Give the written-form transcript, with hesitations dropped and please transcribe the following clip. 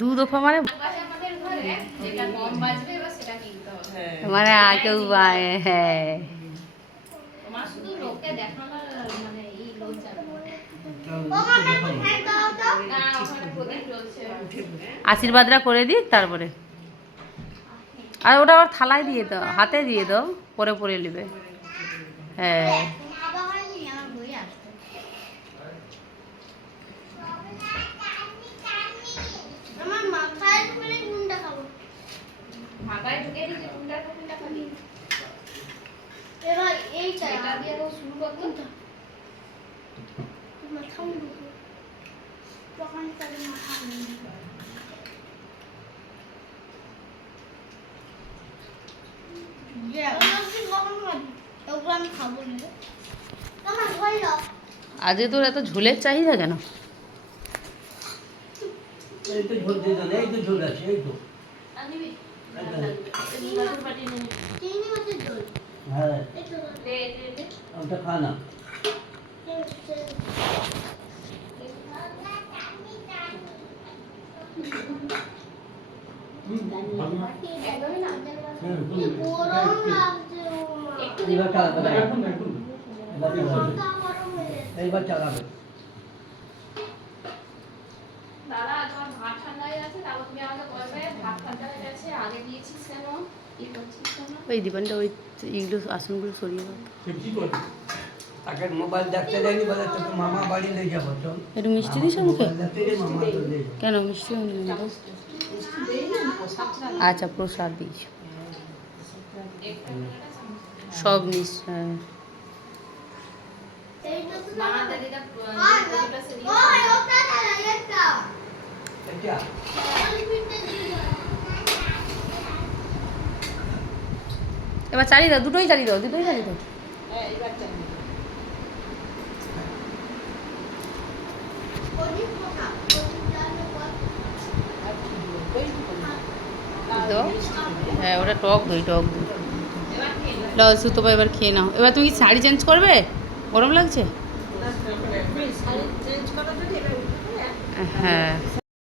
দু দফা মানে মানে কেউ হ্যাঁ আশীর্বাদরা করে দিই তারপরে। আর ওটা আবার থালায় দিয়ে দাও, হাতে দিয়ে দাও, পরে পরে নেবে। হ্যাঁ আজকে তোর এত ঝোলের চাহিদা কেন? এই তো ঝোল দিয়ে দাও, এই তো ঝোল আছে, এই তো হ্যাঁ ওটা খা না। এইবার চালাবে। ওই দীপানটা ওই এইগুলো আসনগুলো সরিয়ে দাও। তাকে মোবাইল দেখতে যাইনি, বলে তোকে মামা বাড়ি নিয়ে যাবো, চল। একটু মিষ্টি দিস আমাকে? কেন মিষ্টি? আচ্ছা প্রসাদ দিস, সব নিস। হ্যাঁ এবার চালিয়ে দাও, দুটোই চালিয়ে দাও, দুটোই চালিয়ে দাও। হ্যাঁ ওটা টক দই, টক দই। লাও সুতপা এবার খেয়ে নাও। এবার তুমি কি শাড়ি চেঞ্জ করবে? গরম লাগছে? হ্যাঁ